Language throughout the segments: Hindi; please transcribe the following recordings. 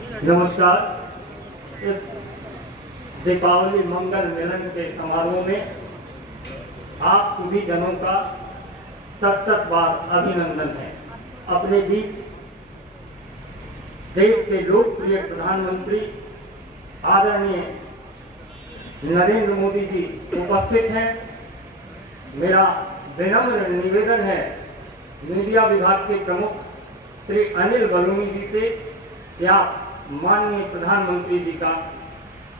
नमस्कार। इस दीपावली मंगल मिलन के समारोह में आप सभी जनों का सत सत बार अभिनंदन है। अपने बीच देश के लोकप्रिय प्रधानमंत्री आदरणीय नरेंद्र मोदी जी उपस्थित हैं। मेरा विनम्र निवेदन है मीडिया विभाग के प्रमुख श्री अनिल बलूनी जी से कि आप माननीय प्रधानमंत्री जी का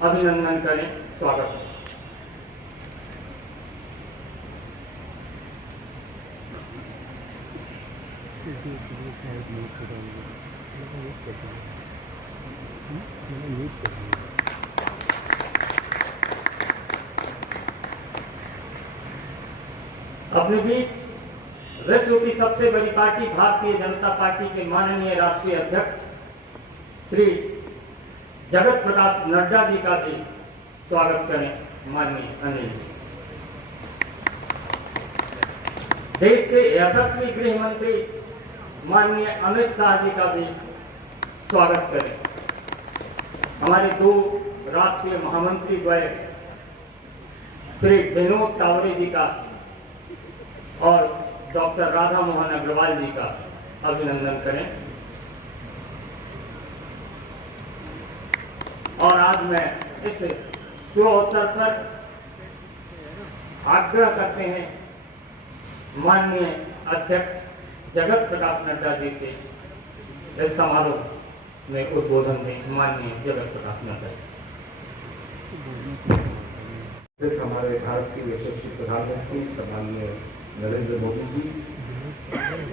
अभिनंदन करें। स्वागत है। अपने बीच विश्व की सबसे बड़ी पार्टी भारतीय जनता पार्टी के माननीय राष्ट्रीय अध्यक्ष श्री जगत प्रकाश नड्डा जी का भी स्वागत करें। माननीय अनिल जी, देश के यशस्वी गृह मंत्री माननीय अमित शाह जी का भी स्वागत करें। हमारे दो राष्ट्रीय महामंत्री द्वय श्री विनोद तावड़े जी का और डॉक्टर राधा मोहन अग्रवाल जी का अभिनंदन करें। और आज मैं इस शुभ अवसर पर आग्रह करते हैं माननीय अध्यक्ष जगत प्रकाश नड्डा जी से इस समारोह में उद्बोधन दें। माननीय जगत प्रकाश नड्डा जी। हमारे भारत के यशस्वी प्रधानमंत्री सम्माननीय नरेंद्र मोदी जी,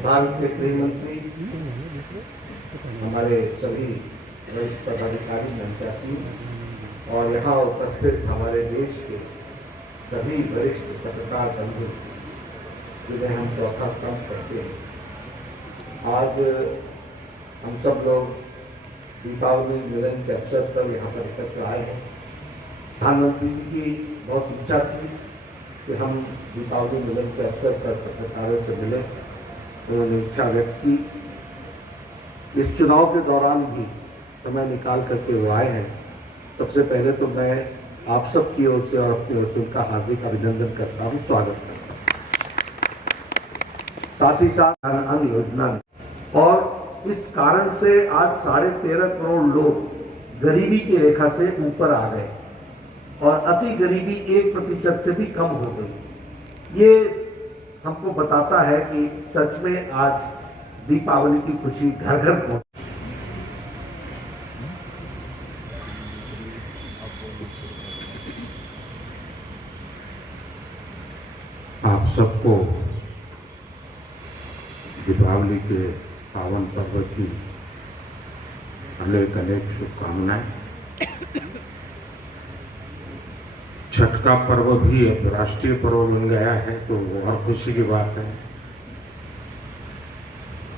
भारत के गृह मंत्री, हमारे सभी वरिष्ठ पदाधिकारी मंचासी और यहाँ उपस्थित हमारे देश के सभी वरिष्ठ पत्रकार बंधु जिन्हें हम चौथा स्तंभ कहते हैं। आज हम सब लोग दीपावली मिलन के अवसर पर यहाँ पर एकत्र आए हैं। प्रधानमंत्री जी की बहुत इच्छा थी कि हम दीपावली मिलन के अवसर पर पत्रकारों से मिलें। उन्होंने इच्छा व्यक्त की। इस चुनाव के दौरान भी समय निकाल करके वो आए हैं। सबसे पहले तो मैं आप सब की ओर से और अपनी ओर से उनका हार्दिक अभिनंदन करता हूँ, स्वागत करता हूँ। साथ ही साथ अन्य योजना और इस कारण से आज 13.5 करोड़ लोग गरीबी की रेखा से ऊपर आ गए और अति गरीबी 1% से भी कम हो गई। ये हमको बताता है कि सच में आज दीपावली की खुशी घर घर पहुंच। आप सबको दीपावली के पावन पर्व की अनेक अनेक शुभकामनाएं। छठ का पर्व भी अब राष्ट्रीय पर्व बन गया है तो और खुशी की बात है।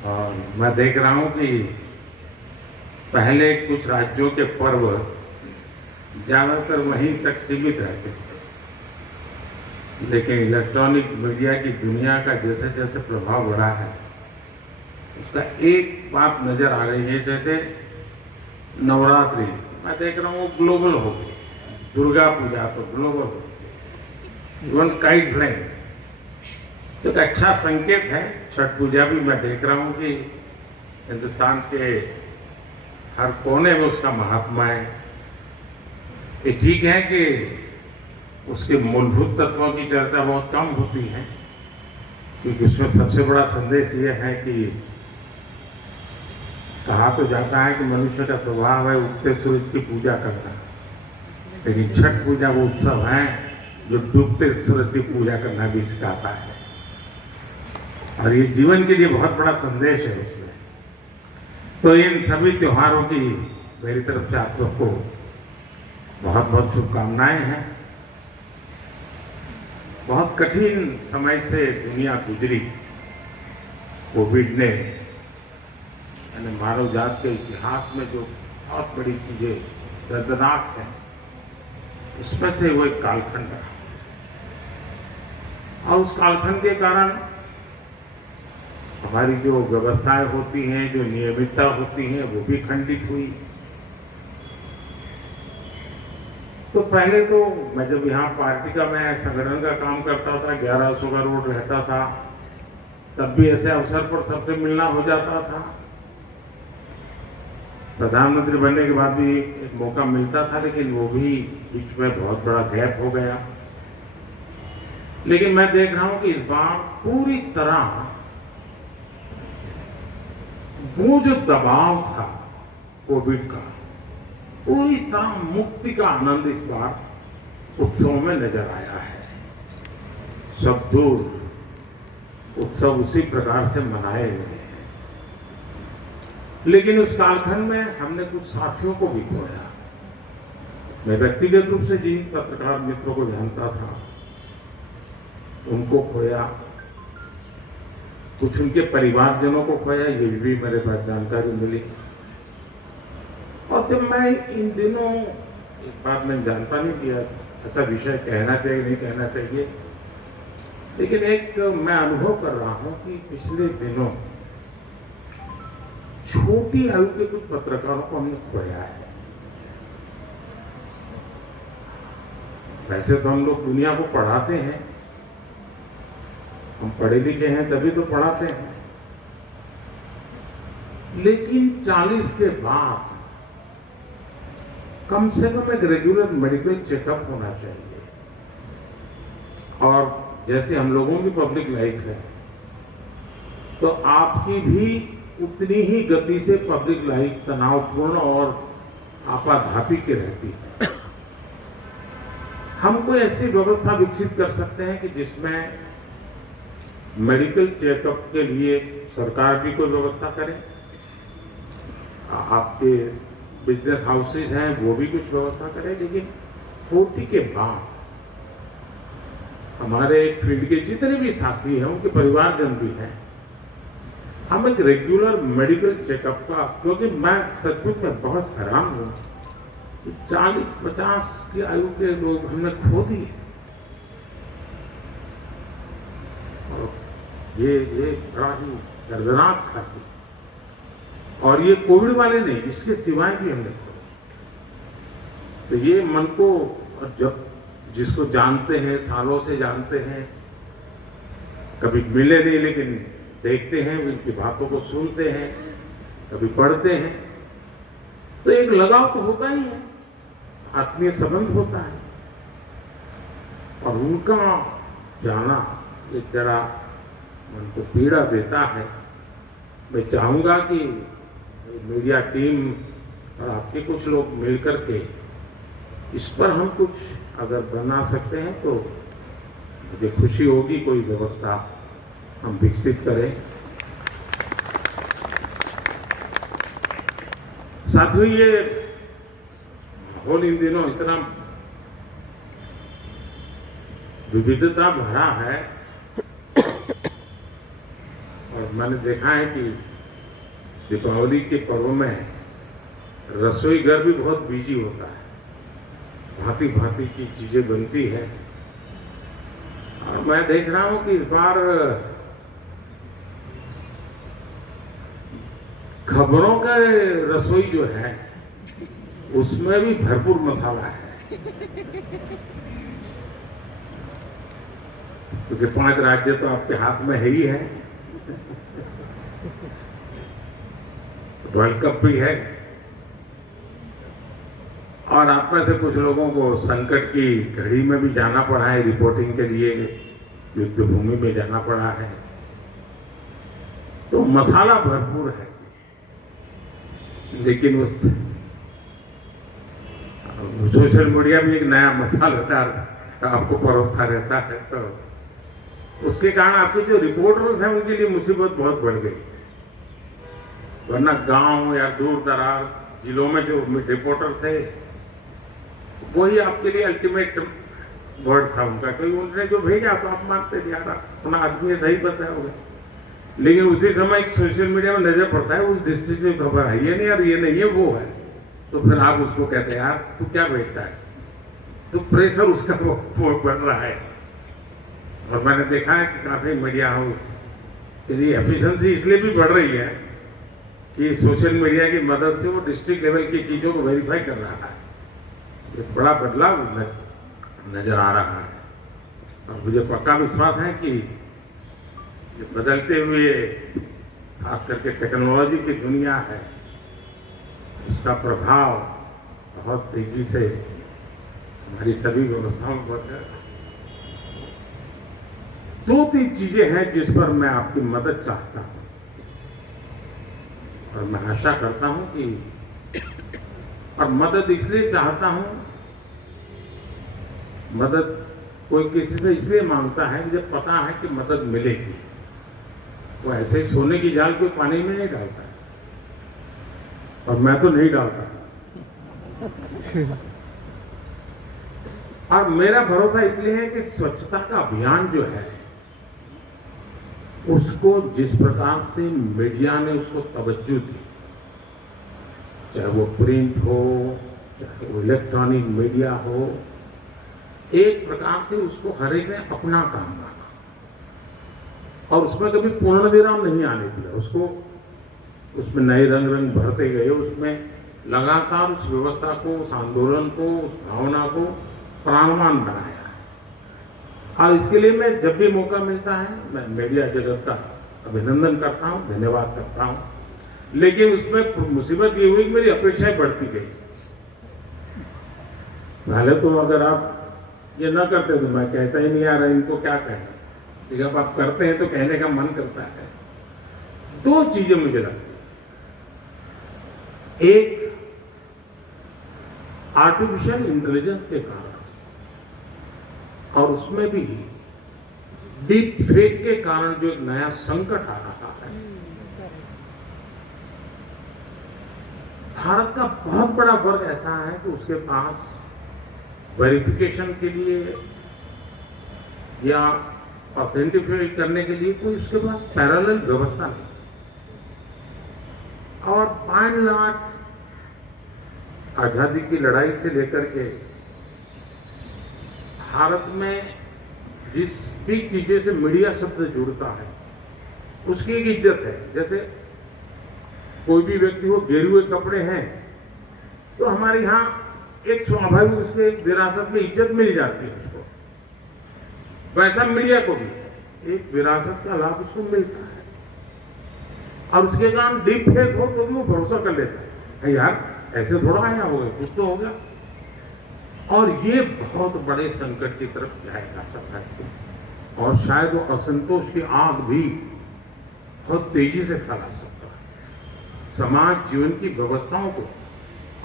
और मैं देख रहा हूं कि पहले कुछ राज्यों के पर्व ज्यादातर वहीं तक सीमित रहते थे, लेकिन इलेक्ट्रॉनिक मीडिया की दुनिया का जैसे जैसे प्रभाव बढ़ा है उसका एक बात नजर आ रही है। जैसे नवरात्रि मैं देख रहा हूँ ग्लोबल हो गई, दुर्गा पूजा तो ग्लोबल हो गई, इवन काइट फ्लाइंग तो एक अच्छा संकेत है। छठ पूजा भी मैं देख रहा हूँ कि हिंदुस्तान के हर कोने में उसका महात्मा है। ये ठीक है कि उसके मूलभूत तत्वों की चर्चा बहुत कम होती है, क्योंकि उसमें सबसे बड़ा संदेश ये है कि कहा तो जाता है कि मनुष्य का स्वभाव है उगते सूरज की पूजा करना, लेकिन छठ पूजा वो उत्सव है जो डूबते सूरज की पूजा करना भी सिखाता है। और ये जीवन के लिए बहुत बड़ा संदेश है उसमें। तो इन सभी त्योहारों की मेरी तरफ से आप सबको बहुत बहुत शुभकामनाएं हैं। बहुत कठिन समय से दुनिया गुजरी। कोविड ने यानी मानव जात के इतिहास में जो बहुत बड़ी चीजें दर्दनाक हैं उसमें से वो एक कालखंड रहा, और उस कालखंड के कारण हमारी जो व्यवस्थाएं होती हैं, जो नियमितता होती हैं, वो भी खंडित हुई। तो पहले तो मैं जब यहाँ पार्टी का मैं संगठन का काम करता था, 1100 का रोड रहता था, तब भी ऐसे अवसर पर सबसे मिलना हो जाता था। प्रधानमंत्री बनने के बाद भी एक मौका मिलता था, लेकिन वो भी बीच में बहुत बड़ा गैप हो गया। लेकिन मैं देख रहा हूं कि इस बार पूरी तरह वो जो दबाव था कोविड का, पूरी तरह मुक्ति का आनंद इस बार उत्सव में नजर आया है। सब दूर उत्सव उसी प्रकार से मनाए गए हैं। लेकिन उस कालखंड में हमने कुछ साथियों को भी खोया। मैं व्यक्तिगत रूप से जिन पत्रकार मित्रों को जानता था उनको खोया, कुछ उनके परिवारजनों को खोया, ये भी मेरे पास जानकारी मिली। और जब मैं इन दिनों, एक बात मैं जानता नहीं कि ऐसा विषय कहना चाहिए नहीं कहना चाहिए, लेकिन एक मैं अनुभव कर रहा हूं कि पिछले दिनों छोटी आयु के कुछ पत्रकारों को हमने खोया है। वैसे तो हम लोग दुनिया को पढ़ाते हैं, हम पढ़े लिखे हैं तभी तो पढ़ाते हैं, लेकिन 40 के बाद कम से कम एक रेगुलर मेडिकल चेकअप होना चाहिए। और जैसे हम लोगों की पब्लिक लाइफ है, तो आपकी भी उतनी ही गति से पब्लिक लाइफ तनावपूर्ण और आपाधापी की रहती है। हम कोई ऐसी व्यवस्था विकसित कर सकते हैं कि जिसमें मेडिकल चेकअप के लिए सरकार भी कोई व्यवस्था करे, आपके बिजनेस हाउसेज हैं वो भी कुछ व्यवस्था करें। लेकिन 40 के बाद हमारे फील्ड के जितने भी साथी हैं, उनके परिवारजन भी हैं, हम एक रेगुलर मेडिकल चेकअप का, क्योंकि मैं सचमुच में बहुत हैरान हूं कि 40-50 की आयु के लोग हमने खो दिए। और ये बड़ा ही दर्दनाक था। और ये कोविड वाले नहीं, इसके सिवाय भी हमने खोए। तो ये मन को, जब जिसको जानते हैं, सालों से जानते हैं, कभी मिले नहीं लेकिन देखते हैं, उनकी बातों को सुनते हैं, कभी पढ़ते हैं, तो एक लगाव तो होता ही है, आत्मीय संबंध होता है। और उनका जाना एक जरा मन को पीड़ा देता है। मैं चाहूंगा कि मीडिया टीम और आपके कुछ लोग मिलकर के इस पर हम कुछ अगर बना सकते हैं तो मुझे खुशी होगी। कोई व्यवस्था हम विकसित करें। साथियों, ये माहौल इन दिनों इतना विविधता भरा है, और मैंने देखा है कि दीपावली के पर्व में रसोई घर भी बहुत बिजी होता है, भांति भांति की चीजें बनती है। और मैं देख रहा हूं कि इस बार खबरों का रसोई जो है उसमें भी भरपूर मसाला है, क्योंकि 5 राज्य तो आपके हाथ में है ही है, वर्ल्ड कप भी है, और आप में से कुछ लोगों को संकट की घड़ी में भी जाना पड़ा है, रिपोर्टिंग के लिए युद्ध भूमि में जाना पड़ा है। तो मसाला भरपूर है, लेकिन उस सोशल मीडिया भी एक नया मसालेदार आपको परोसता रहता है, तो उसके कारण आपके जो रिपोर्टर्स हैं उनके लिए मुसीबत बहुत बढ़ गई। वरना गांव या दूर दराज जिलों में जो रिपोर्टर थे वही आपके लिए अल्टीमेट वर्ड था उनका, क्योंकि उनने जो भेजा तो आप मानते थे, यार अपना आदमी सही बताया होगा। लेकिन उसी समय एक सोशल मीडिया में नजर पड़ता है, उस दृष्टि से खबर है ये नहीं, और ये नहीं है वो है, तो फिर आप उसको कहते हैं यार तू क्या भेजता है, तो प्रेशर उसका बहुत बढ़ रहा है। और मैंने देखा है कि काफी मीडिया हाउस के लिए एफिशिएंसी इसलिए भी बढ़ रही है कि सोशल मीडिया की मदद से वो डिस्ट्रिक्ट लेवल की चीजों को वेरीफाई कर रहा है। एक बड़ा बदलाव नजर आ रहा है और मुझे पक्का विश्वास है कि ये बदलते हुए खास करके टेक्नोलॉजी की दुनिया है, इसका प्रभाव बहुत तेजी से हमारी सभी व्यवस्थाओं पर है। 2-3 चीजें हैं जिस पर मैं आपकी मदद चाहता हूं और मैं आशा करता हूं कि, और मदद इसलिए चाहता हूं, मदद कोई किसी से इसलिए मांगता है मुझे पता है कि मदद मिलेगी। वो ऐसे ही सोने की जाल कोई पानी में नहीं डालता और मैं तो नहीं डालता। और मेरा भरोसा इसलिए है कि स्वच्छता का अभियान जो है उसको जिस प्रकार से मीडिया ने उसको तवज्जो दी, चाहे वो प्रिंट हो चाहे वो इलेक्ट्रॉनिक मीडिया हो, एक प्रकार से उसको हर एक ने अपना काम माना और उसमें कभी पूर्ण विराम नहीं आने दिया। उसको उसमें नए रंग रंग भरते गए, उसमें लगातार उस व्यवस्था को, उस आंदोलन को, उस भावना को प्राणवान बनाया। और इसके लिए मैं जब भी मौका मिलता है मैं मीडिया जगत का अभिनंदन करता हूं, धन्यवाद करता हूं। लेकिन उसमें मुसीबत ये हुई कि मेरी अपेक्षाएं बढ़ती गई। पहले तो अगर आप ये ना करते तो मैं कहता ही नहीं यार इनको क्या कहना, लेकिन अब आप करते हैं तो कहने का मन करता है। 2 चीजें मुझे लगती, एक आर्टिफिशियल इंटेलिजेंस के कारण और उसमें भी डीप फेक के कारण जो एक नया संकट आ रहा है। भारत का बहुत बड़ा वर्ग ऐसा है कि उसके पास वेरिफिकेशन के लिए या ऑथेंटिफाई करने के लिए कोई उसके पास पैरेलल व्यवस्था नहीं। और 5 लाख आजादी की लड़ाई से लेकर के भारत में जिस भी चीजें से मीडिया शब्द जुड़ता है उसकी एक इज्जत है। जैसे कोई भी व्यक्ति हो गेरे हुए कपड़े हैं तो हमारे यहाँ एक स्वाभाविक उसके विरासत में इज्जत मिल जाती है उसको, वैसा मीडिया को भी एक विरासत का लाभ उसको मिलता है। और उसके कारण डीप फेक हो तो भी वो भरोसा कर लेता है यार ऐसे थोड़ा आया होगा, कुछ तो होगा। और ये बहुत बड़े संकट की तरफ जाएगा समाज को, और शायद वो असंतोष की आग भी बहुत तेजी से फैला सकता है समाज जीवन की व्यवस्थाओं को।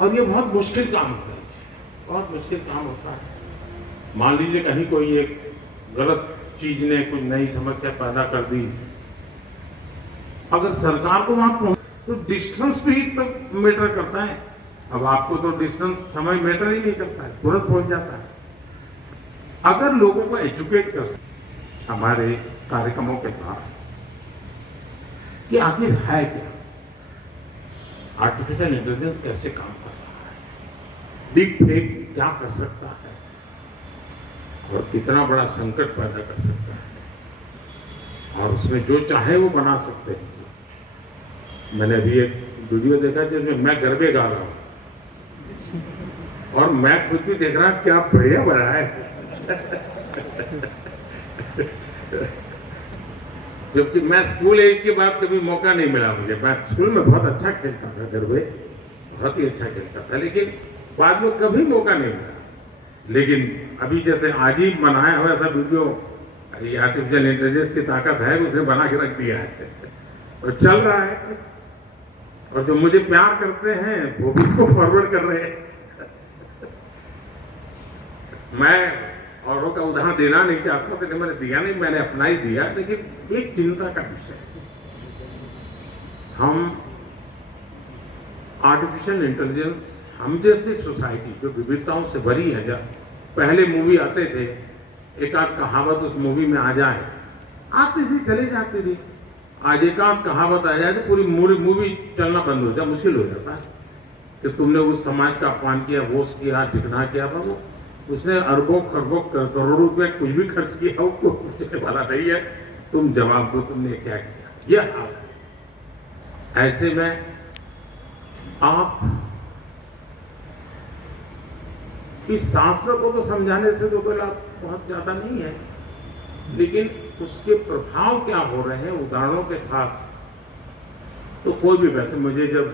और ये बहुत मुश्किल काम होता है, बहुत मुश्किल काम होता है। मान लीजिए कहीं कोई एक गलत चीज ने कुछ नई समस्या पैदा कर दी, अगर सरकार को वहां पहुंच तो डिस्टेंस भी तो मैटर करता है। अब आपको तो डिस्टेंस समय मैटर ही नहीं करता है, तुरंत पहुंच जाता है। अगर लोगों को एजुकेट कर सकते हमारे कार्यक्रमों के द्वारा कि आखिर है क्या, आर्टिफिशियल इंटेलिजेंस कैसे काम कर रहा है, डीप फेक क्या कर सकता है और कितना बड़ा संकट पैदा कर सकता है, और उसमें जो चाहे वो बना सकते हैं। मैंने अभी एक वीडियो देखा जिसमें मैं गरबे गा रहा हूं और मैं खुद भी देख रहा क्या बढ़िया बना है। जबकि मैं स्कूल एज के बाद कभी मौका नहीं मिला मुझे। मैं स्कूल में बहुत अच्छा खेलता था गरबे, बहुत ही अच्छा खेलता था, लेकिन बाद में कभी मौका नहीं मिला। लेकिन अभी जैसे आज ही बनाया हुआ ऐसा वीडियो, ये आर्टिफिशियल इंटेलिजेंस की ताकत है, उसने बना के रख दिया है और चल रहा है। और जो मुझे प्यार करते हैं वो भी इसको फॉरवर्ड कर रहे हैं। मैं औरों का उदाहरण देना नहीं चाहता, क्योंकि मैंने दिया नहीं, मैंने अपना ही दिया। लेकिन एक चिंता का विषय, हम आर्टिफिशियल इंटेलिजेंस, हम जैसी सोसाइटी जो विविधताओं से भरी है, जब पहले मूवी आते थे एक आध कहावत उस मूवी में आ जाए, आती थी चली जाती थी। आज एक आध कहावत आ जाए तो पूरी मूवी चलना बंद हो जाए, मुश्किल हो जाता है कि तुमने उस समाज का अपमान किया, वो किया, ठिकाना किया था। वो उसने अरबों खरबों करोड़ों रुपए कुछ भी खर्च किया, उसको पूछने वाला नहीं है। तुम जवाब दो तुमने क्या किया, यह हाल है। ऐसे में आप कि शास्त्र को तो समझाने से तो कोई लाभ बहुत ज्यादा नहीं है, लेकिन उसके प्रभाव क्या हो रहे हैं उदाहरणों के साथ, तो कोई भी, वैसे मुझे जब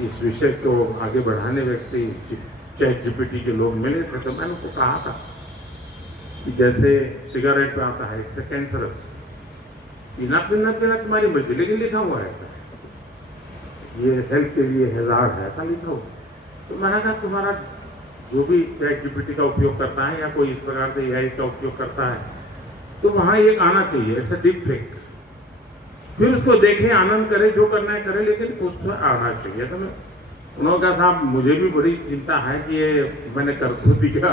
इस विषय को आगे बढ़ाने व्यक्ति चैट जीपीटी के लोग मिले थे, तो मैंने उनको कहा था कि जैसे सिगरेट पे आता है इससे कैंसरस, पीना तुम्हारी मर्जी, लेकिन लिखा हुआ है ये हेल्थ के लिए हैजार्ड है, ऐसा लिखा हुआ। तो मैंने कहा तुम्हारा जो भी चैट जीपीटी का उपयोग करता है या कोई इस प्रकार से एआई का उपयोग करता है, तो वहां एक आना चाहिए, इट्स अ डीप फेक, फिर उसको देखे, आनंद करे, जो करना है करे, लेकिन उस पर आना चाहिए। तो उन्होंने कहा साहब मुझे भी बड़ी चिंता है कि ये मैंने कर तो दिया,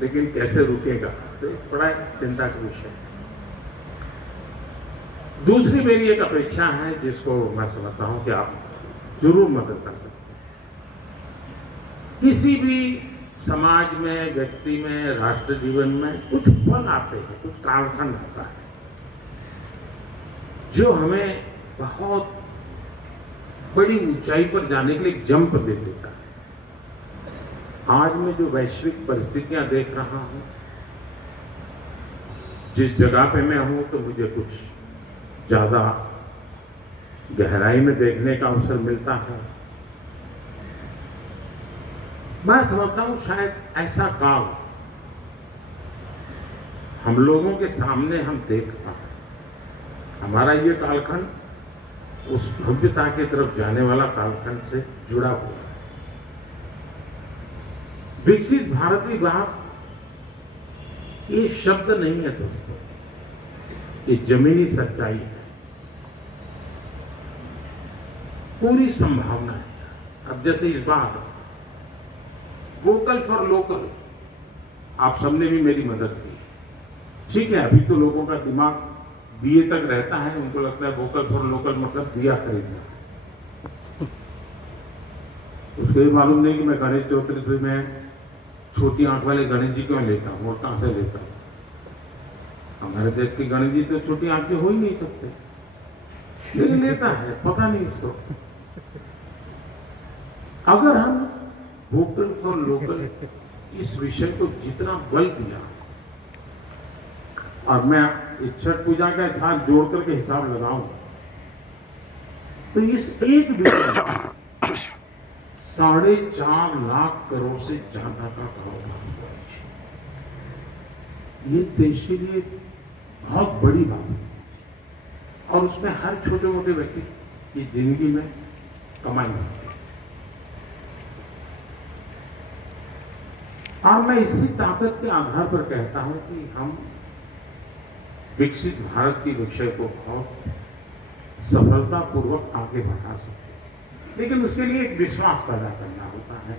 लेकिन कैसे रुकेगा, तो बड़ा चिंता का विषय है। दूसरी मेरी एक अपेक्षा है जिसको मैं समझता हूं कि आप जरूर मदद कर सकते हैं। किसी भी समाज में, व्यक्ति में, राष्ट्र जीवन में कुछ पल आते हैं, कुछ कालखंड आता है जो हमें बहुत बड़ी ऊंचाई पर जाने के लिए जंप दे देता है। आज मैं जो वैश्विक परिस्थितियां देख रहा हूं, जिस जगह पे मैं हूं, तो मुझे कुछ ज्यादा गहराई में देखने का अवसर मिलता है। मैं समझता हूं शायद ऐसा काल हम लोगों के सामने हम देख पाए। हमारा ये कालखंड उस भव्यता की तरफ जाने वाला कालखंड से जुड़ा हुआ है। विकसित भारत की बात ये शब्द नहीं है दोस्तों, ये जमीनी सच्चाई है, पूरी संभावना है। अब जैसे इस बार वोकल फॉर लोकल, आप सबने भी मेरी मदद की, ठीक है। अभी तो लोगों का दिमाग दिए तक रहता है, उनको लगता है वोकल फॉर लोकल मतलब दिया खरीदना। उसको ये मालूम नहीं कि मैं गणेश चतुर्थी में छोटी आंख वाले गणेश जी क्यों लेता हूं और कहां से लेता हूं। हमारे देश के गणेश जी तो छोटी आंख के हो ही नहीं सकते, लेकिन लेता है, पता नहीं उसको। अगर हम वोकल फॉर लोकल इस विषय को जितना बल दिया, और मैं इस छठ पूजा का साथ जोड़ करके हिसाब लगाऊं, तो इस एक विषय 4.5 लाख करोड़ से ज्यादा का कारोबार, ये देश के लिए बहुत बड़ी बात है। और उसमें हर छोटे मोटे व्यक्ति की जिंदगी में कमाई होती है। और मैं इसी ताकत के आधार पर कहता हूं कि हम विकसित भारत के विषय को बहुत सफलतापूर्वक आगे बढ़ा सकते हैं, लेकिन उसके लिए एक विश्वास पैदा करना होता है।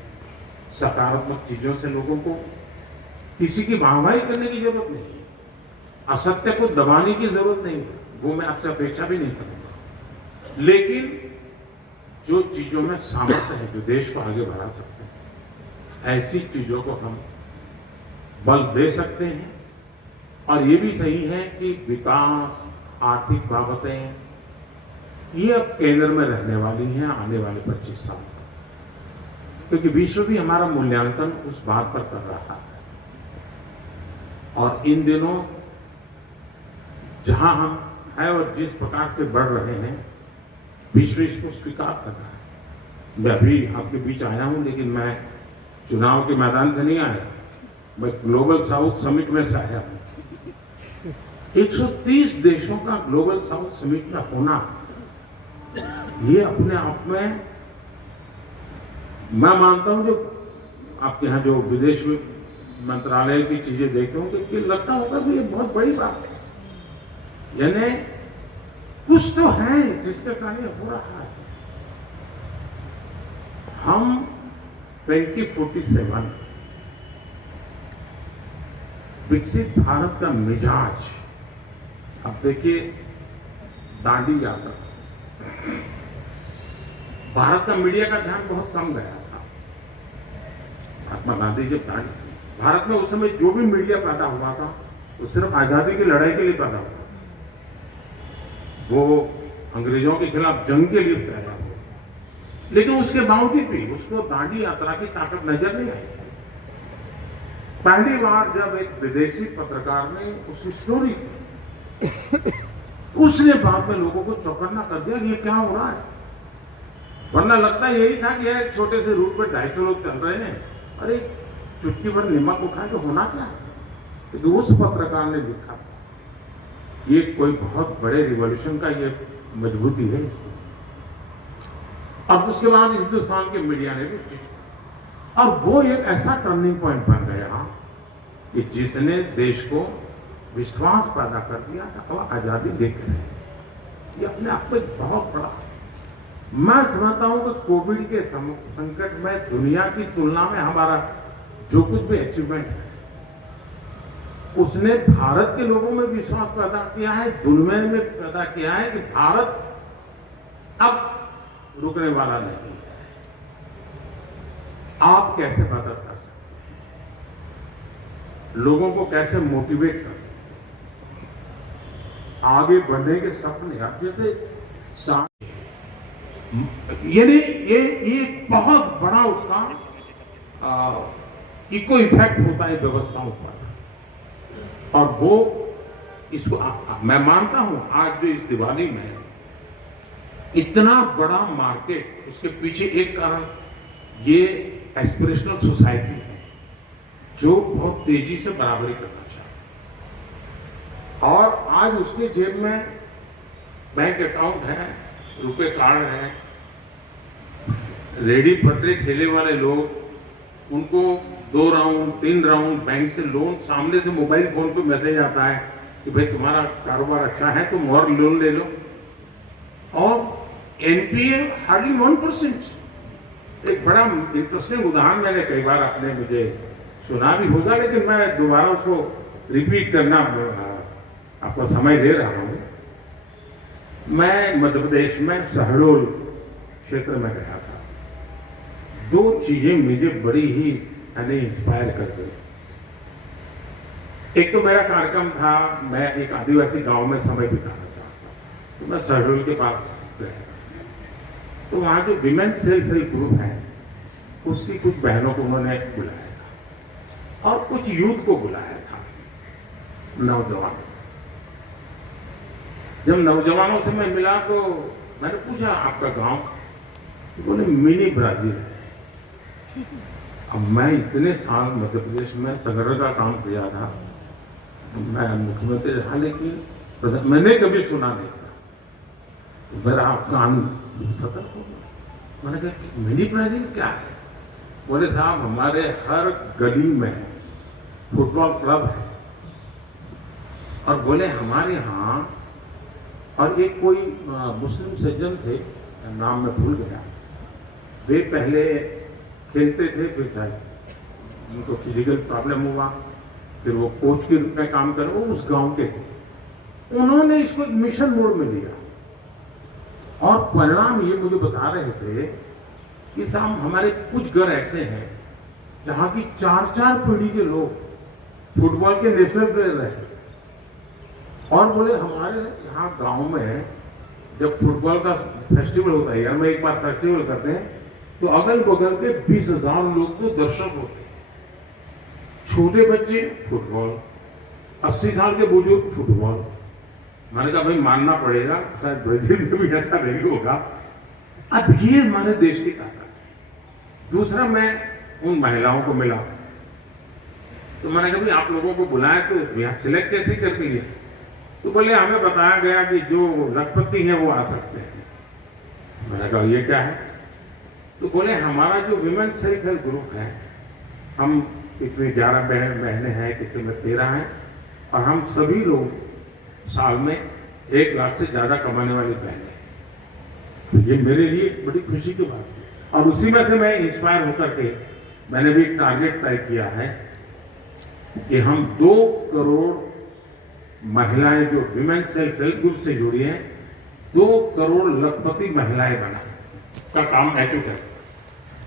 सकारात्मक चीजों से लोगों को किसी की वाहवाही करने की जरूरत नहीं है, असत्य को दबाने की जरूरत नहीं है, वो मैं आपसे अपेक्षा भी नहीं करूंगा। लेकिन जो चीजों में सामर्थ्य है, जो देश को आगे बढ़ा सकते हैं, ऐसी चीजों को हम बल दे सकते हैं। और ये भी सही है कि विकास, आर्थिक बाबतें, ये अब केंद्र में रहने वाली हैं आने वाले 25 साल तक, क्योंकि विश्व भी हमारा मूल्यांकन उस बात पर कर रहा है। और इन दिनों जहां हम हैं और जिस प्रकार से बढ़ रहे हैं, विश्व इसको स्वीकार कर रहा है। मैं अभी आपके बीच आया हूं, लेकिन मैं चुनाव के मैदान से नहीं आया, मैं ग्लोबल साउथ समिट में से आया हूं। 130 देशों का ग्लोबल साउथ समिट का होना, ये अपने आप में मैं मानता हूं, जो आपके यहाँ जो विदेश में मंत्रालय की चीजें देखते होंगे कि लगता होगा कि ये बहुत बड़ी बात है, यानी कुछ तो है जिसके कारण ये हो रहा है। हम 2047 विकसित भारत का मिजाज, अब देखिए दांडी यात्रा, भारत का मीडिया का ध्यान बहुत कम गया था। महात्मा गांधी जब भारत में उस समय जो भी मीडिया पैदा हुआ था, वो सिर्फ आजादी की लड़ाई के लिए पैदा हुआ, वो अंग्रेजों के खिलाफ जंग के लिए पैदा हुआ। लेकिन उसके बावजूद भी उसको दांडी यात्रा की ताकत नजर नहीं आई थी। पहली बार जब एक विदेशी पत्रकार ने उसकी स्टोरी की, उसने बाद में लोगों को चौकन्ना कर दिया कि ये क्या हो रहा है। वरना लगता यही था कि एक छोटे से रूट पे 250 लोग चल रहे हैं, अरे चुटकी भर नमक उठा के होना क्या है। तो उस पत्रकार ने लिखा ये कोई बहुत बड़े रिवॉल्यूशन का ये मजबूती है इसको। अब उसके बाद हिंदुस्तान के मीडिया ने भी, और वो एक ऐसा टर्निंग पॉइंट बन गया कि जिसने देश को विश्वास पैदा कर दिया था और आजादी लेकर ये अपने आप में बहुत बड़ा। मैं समझता हूं कि कोविड के संकट में दुनिया की तुलना में हमारा जो कुछ भी अचीवमेंट है उसने भारत के लोगों में विश्वास पैदा किया है, दुनिया में पैदा किया है कि भारत अब रुकने वाला नहीं है। आप कैसे मदद कर सकते हैं, लोगों को कैसे मोटिवेट कर सकते हैं, आगे बढ़ने के सपने आप जैसे यानी ये बहुत बड़ा उसका इको इफेक्ट होता है व्यवस्थाओं पर। और वो इसको मैं मानता हूं आज जो इस दिवाली में इतना बड़ा मार्केट, उसके पीछे एक कारण ये एस्पिरेशनल सोसाइटी है जो बहुत तेजी से बराबरी करना चाहती है। और आज उसके जेब में बैंक अकाउंट है, रुपए कार्ड है, रेडी पटरी ठेले वाले लोग उनको 2 राउंड 3 राउंड बैंक से लोन, सामने से मोबाइल फोन पे मैसेज आता है कि भाई तुम्हारा कारोबार अच्छा है तुम और लोन ले लो। और एनपीए हार्डली 1%। एक बड़ा इंटरेस्टिंग उदाहरण मैंने कई बार आपने मुझे सुना भी होगा, लेकिन मैं दोबारा उसको रिपीट करना आपको समय दे रहा हूं। मैं मध्य प्रदेश में शहडोल क्षेत्र में गया था। 2 चीजें मुझे बड़ी ही इंस्पायर कर गई। एक तो मेरा कार्यक्रम था, मैं एक आदिवासी गांव में समय बिताना चाहता था, तो मैं शहडोल के पास गया। तो वहां जो विमेन सेल्फ हेल्प ग्रुप है उसकी कुछ बहनों को उन्होंने बुलाया था और कुछ यूथ को बुलाया था, नौजवान। जब नौजवानों से मैं मिला तो मैंने पूछा आपका गांव, तो बोले मिनी ब्राजील है। अब मैं इतने साल मध्य प्रदेश में संगठन का काम किया था, मैं मुख्यमंत्री रहा, लेकिन मैंने कभी सुना नहीं था। तो मेरा कान सतर्क हो गया। मैंने कहा मिनी ब्राजील क्या है? बोले साहब हमारे हर गली में फुटबॉल क्लब है, और बोले हमारे यहाँ, और एक कोई मुस्लिम सज्जन थे, नाम मैं भूल गया, वे पहले खेलते थे, फिर शायद उनको फिजिकल प्रॉब्लम हुआ, फिर वो कोच के रूप में काम कर, वो उस गांव के थे। उन्होंने इसको एक मिशन मोड में लिया और परिणाम ये मुझे बता रहे थे कि साहब हमारे कुछ घर ऐसे हैं जहां की 4-4 पीढ़ी के लोग फुटबॉल के नेशनल प्लेयर रहे। और बोले हमारे यहाँ गांव में जब फुटबॉल का फेस्टिवल होता है, यार में एक बार फेस्टिवल करते हैं, तो अगल बगल के 20,000 लोग तो दर्शक होते हैं। छोटे बच्चे फुटबॉल, 80 साल के बुजुर्ग फुटबॉल। मैंने कहा भाई मानना पड़ेगा, शायद ब्राजील में भी ऐसा नहीं होगा। अब ये हमारे देश की ताकत है। दूसरा, मैं उन महिलाओं को मिला, तो मैंने कहा भाई आप लोगों को बुलाया तो यहाँ सिलेक्ट कैसे कर लिया? तो बोले हमें बताया गया कि जो लखपति हैं वो आ सकते हैं। मैंने कहा ये क्या है? तो बोले हमारा जो विमेन सेल्फ हेल्प ग्रुप है, हम इसमें 11 बहनें हैं, किसी में 13 हैं, और हम सभी लोग साल में 1 लाख से ज्यादा कमाने वाली बहनें। तो ये मेरे लिए बड़ी खुशी की बात है। और उसी में से मैं इंस्पायर होकर के मैंने भी एक टारगेट तय किया है कि हम 2 करोड़ महिलाएं जो विमेन सेल्फ हेल्प ग्रुप से जुड़ी हैं, 2 करोड़ लखपति महिलाएं बना का काम अचीव कर।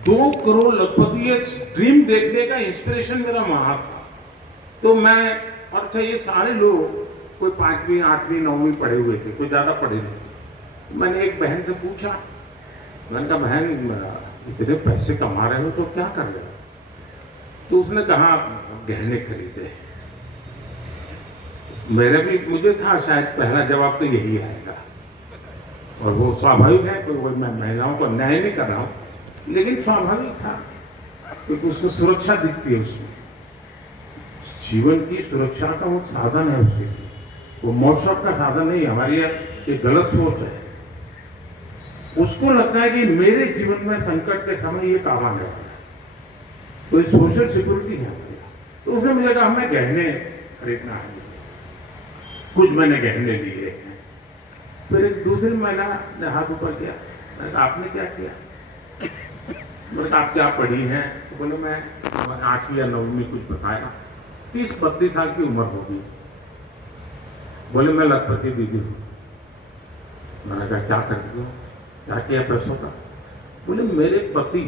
2 करोड़ लखपति एक ड्रीम देखने का इंस्पिरेशन मेरा वहां था। तो मैं, और ये सारे लोग कोई 5वीं 8वीं 9वीं पढ़े हुए थे, कोई ज्यादा पढ़े नहीं थे। मैंने एक बहन से पूछा मैंने कहा बहन इतने पैसे कमा रहे हो तो क्या कर रहे हो? तो उसने कहा गहने खरीदे। मुझे था शायद पहला जवाब तो यही आएगा, और वो स्वाभाविक है, कोई वो मैं महिलाओं को न्याय नहीं कर रहा हूँ, लेकिन स्वाभाविक था क्योंकि उसको सुरक्षा दिखती है उसमें, जीवन की सुरक्षा का वो साधन है उसे, वो मौसम का साधन नहीं। हमारी ये गलत सोच है। उसको लगता है कि मेरे जीवन में संकट के समय ये काम आने वाला है, तो सोशल सिक्योरिटी है हमारी। तो उसने मुझे कहा हमें गहने खरीदना है, कुछ मैंने गहने लिए हैं। फिर एक दूसरी महिला ने हाथ ऊपर किया, मैंने कहा आपने क्या किया? मैंने कहा आप क्या पढ़ी हैं? तो बोले मैं 8वीं या 9वीं कुछ बताया। 30-32 साल की उम्र होगी। बोले मैं लखपति दीदी हूँ। मैंने कहा क्या करती हो, क्या किया पैसों का? बोले मेरे पति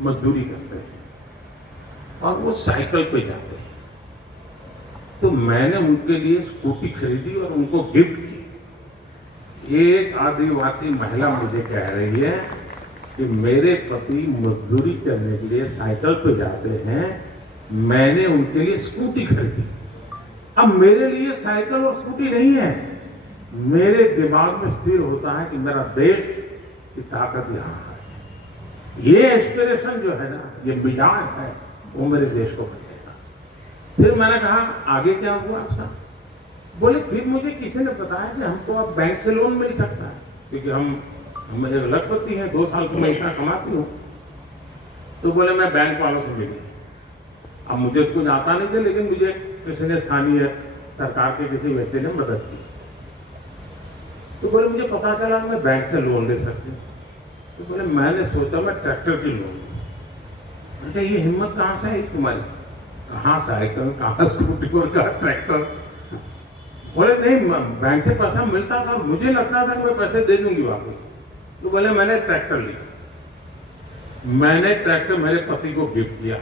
मजदूरी करते हैं और वो साइकिल पे जाते हैं, तो मैंने उनके लिए स्कूटी खरीदी और उनको गिफ्ट की। एक आदिवासी महिला मुझे कह रही है कि मेरे पति मजदूरी करने के लिए साइकिल पे जाते हैं, मैंने उनके लिए स्कूटी खरीदी। अब मेरे लिए साइकिल और स्कूटी नहीं है, मेरे दिमाग में स्थिर होता है कि मेरा देश की ताकत यहाँ है। ये एस्पिरेशन जो है ना, ये मिजाज है, वो मेरे देश को बदलेगा। फिर मैंने कहा आगे क्या हुआ उसका? बोले फिर मुझे किसी ने बताया कि हमको अब बैंक से लोन मिल सकता है, क्योंकि हम एक लखपति हैं, 2 साल से मैं इतना कमाती हूँ। तो बोले मैं बैंक वालों से मिली। अब मुझे कुछ आता नहीं था, लेकिन मुझे किसी ने स्थानीय सरकार के किसी व्यक्ति ने मदद की। तो बोले मुझे पता चला मैं बैंक से लोन ले सकती हूँ। तो बोले मैंने सोचा मैं ट्रैक्टर की लोन लूं। मैंने ये हिम्मत कहाँ से आई तुम्हारी? कहाँ साइकिल, कहाँ स्कूटी और कहाँ ट्रैक्टर? बोले नहीं बैंक से पैसा मिलता था, मुझे लगता था कि मैं पैसे दे दूंगी वापस। तो बोले मैंने ट्रैक्टर लिया। मैंने ट्रैक्टर मेरे पति को गिफ्ट किया,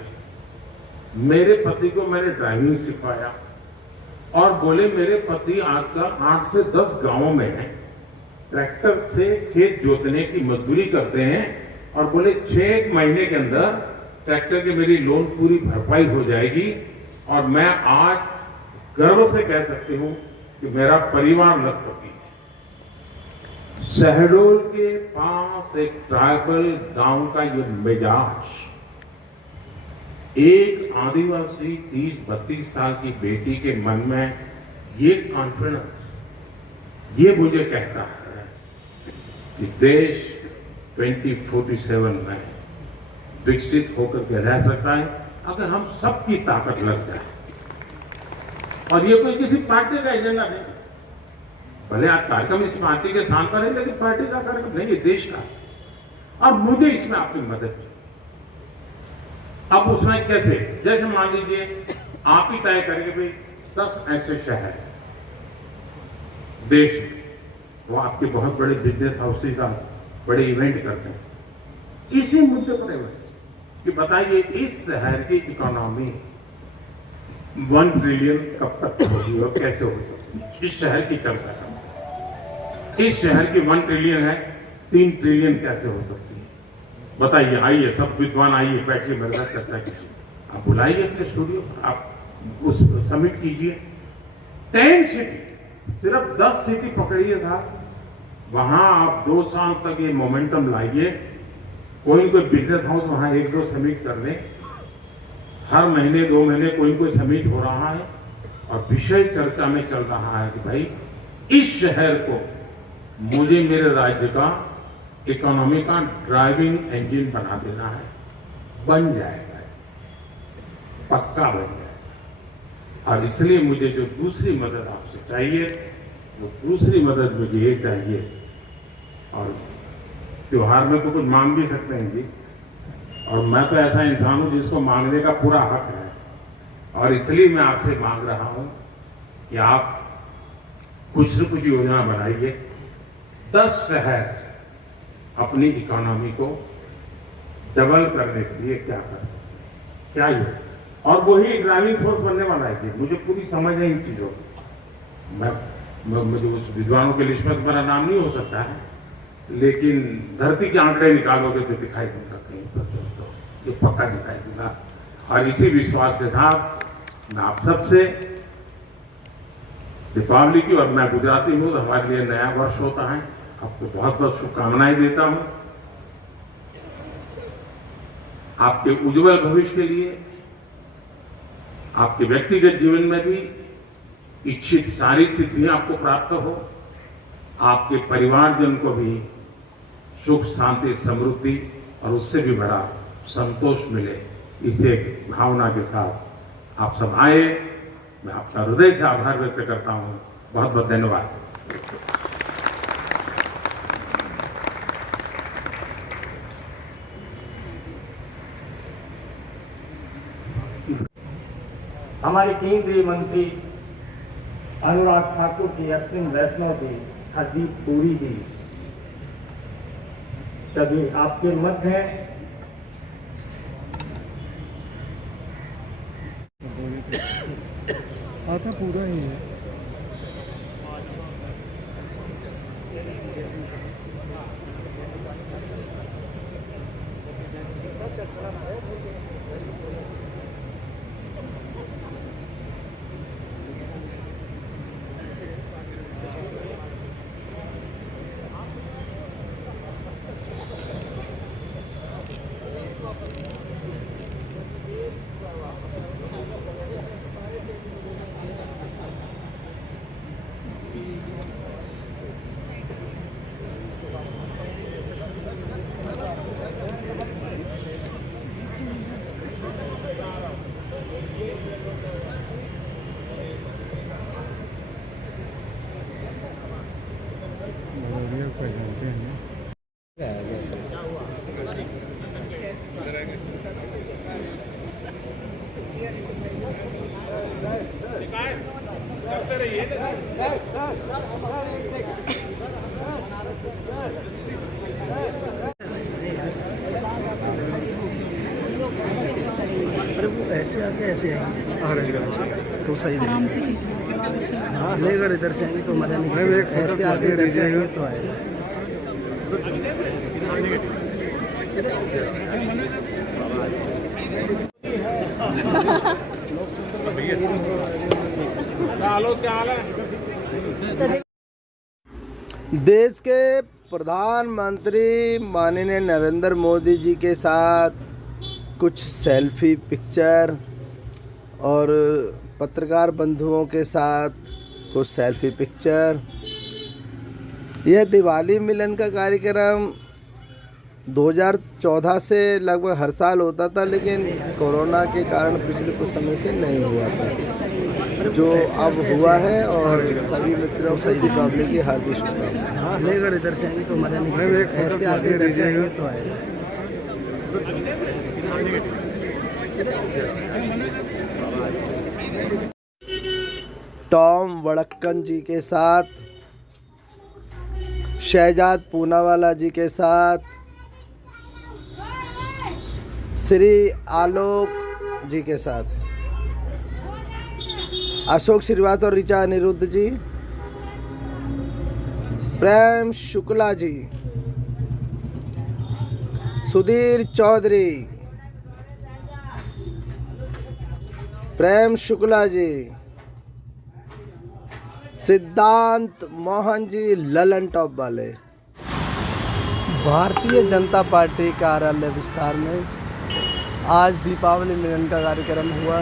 मेरे पति को मैंने ड्राइविंग सिखाया, और बोले मेरे पति आजकल 8 से 10 गांवों में ट्रैक्टर से खेत जोतने की मजदूरी करते हैं, और बोले 6 महीने के अंदर ट्रैक्टर की मेरी लोन पूरी भरपाई हो जाएगी, और मैं आज गर्व से कह सकती हूं कि मेरा परिवार लखपति है। शहडोल के पास एक ट्राइबल गांव का ये मिजाज, एक आदिवासी 30-32 साल की बेटी के मन में ये कॉन्फिडेंस, ये मुझे कहता है कि देश 2047 में विकसित होकर के रह सकता है अगर हम सबकी ताकत लग जाए। और ये कोई किसी पार्टी का एजेंडा नहीं, भले आज कार्यक्रम इस पार्टी के स्थान पर है, लेकिन पार्टी का कार्यक्रम नहीं, ये देश का। और मुझे इसमें आपकी मदद चाहिए। अब उसमें कैसे? जैसे मान लीजिए आप ही तय करेंगे भाई 10 ऐसे शहर देश में, वो आपके बहुत बड़े बिजनेस हाउसेज का बड़े इवेंट करते हैं। इसी मुद्दे पर कि बताइए इस शहर की इकोनॉमी 1 ट्रिलियन कब तक होगी और कैसे हो सकती है? इस शहर की चर्चा करते हैं। इस शहर की 1 ट्रिलियन है, 3 ट्रिलियन कैसे हो सकती है? बताइए, आइए सब विद्वान आइए, बैठिए मेरे साथ चर्चा कीजिए। आप बुलाइए अपने स्टूडियो, आप उस समिट कीजिए। 10 सिटी, सिर्फ 10 सिटी पकड़िए साहब, वहां आप 2 साल तक ये मोमेंटम लाइए। कोई बिजनेस हाउस वहां 1-2 समिट कर लें, हर महीने 2 महीने कोई समिट हो रहा है, और विषय चर्चा में चल रहा है कि भाई इस शहर को मुझे मेरे राज्य का इकोनॉमी का ड्राइविंग इंजन बना देना है। बन जाएगा, पक्का बन जाएगा। और इसलिए मुझे जो दूसरी मदद आपसे चाहिए, वो दूसरी मदद मुझे ये चाहिए, और त्योहार में तो कुछ मांग भी सकते हैं जी, और मैं तो ऐसा इंसान हूं जिसको मांगने का पूरा हक है, और इसलिए मैं आपसे मांग रहा हूं कि आप कुछ से कुछ योजना बनाइए। 10 शहर अपनी इकोनॉमी को डबल करने के लिए क्या कर सकते हैं, क्या ये, और वही ड्राइविंग फोर्स बनने वाला है जी। मुझे पूरी समझ है इन चीजों की। मुझे उस विद्वानों की लिस्ट में तो मेरा नाम नहीं हो सकता है, लेकिन धरती के आंकड़े निकालोगे तो दिखाई दूंगा कहीं पर दोस्तों, ये पक्का दिखाई दूंगा। और इसी विश्वास के साथ मैं आप सबसे दीपावली की, और मैं गुजराती हूँ तो हमारे लिए नया वर्ष होता है, आपको बहुत बहुत शुभकामनाएं देता हूं। आपके उज्जवल भविष्य के लिए, आपके व्यक्तिगत जीवन में भी इच्छित सारी सिद्धियां आपको प्राप्त हो, आपके परिवारजन को भी सुख शांति समृद्धि और उससे भी बड़ा संतोष मिले, इसे भावना के साथ आप सब आए। मैं आपका हृदय से आभार व्यक्त करता हूं। बहुत बहुत धन्यवाद। हमारे केंद्रीय मंत्री अनुराग ठाकुर जी, अश्विन वैष्णव जी, हरदीप पुरी जी, सभी आपके मध्य हैं। आता पूरा ही है। अरे वो ऐसे आके ऐसे आएंगे, आ रही है तो सही आराम से खींचना। हाँ नहीं, अगर इधर से आएंगे तो मजा नहीं, ऐसे आके इधर से आएंगे तो आएगा। देश के प्रधानमंत्री माननीय नरेंद्र मोदी जी के साथ कुछ सेल्फी पिक्चर और पत्रकार बंधुओं के साथ कुछ सेल्फी पिक्चर। यह दिवाली मिलन का कार्यक्रम 2014 से लगभग हर साल होता था, लेकिन कोरोना के कारण पिछले कुछ समय से नहीं हुआ था, जो अब हुआ है। और सभी मित्रों को दीपावली की हार्दिक शुभकामनाएं। हाँ नहीं, अगर इधर से आएंगे तो मजा नहीं, ऐसे आगे इधर से आएंगे तो आएगा। टॉम वड़क्कन जी के साथ, शहजाद पूनावाला जी के साथ, श्री आलोक जी के साथ, अशोक श्रीवास्तव और ऋचा अनिरुद्ध जी, प्रेम शुक्ला जी, सुधीर चौधरी, प्रेम शुक्ला जी, सिद्धांत मोहन जी ललन टॉप वाले। भारतीय जनता पार्टी कार्यालय विस्तार में आज दीपावली मिलन का कार्यक्रम हुआ।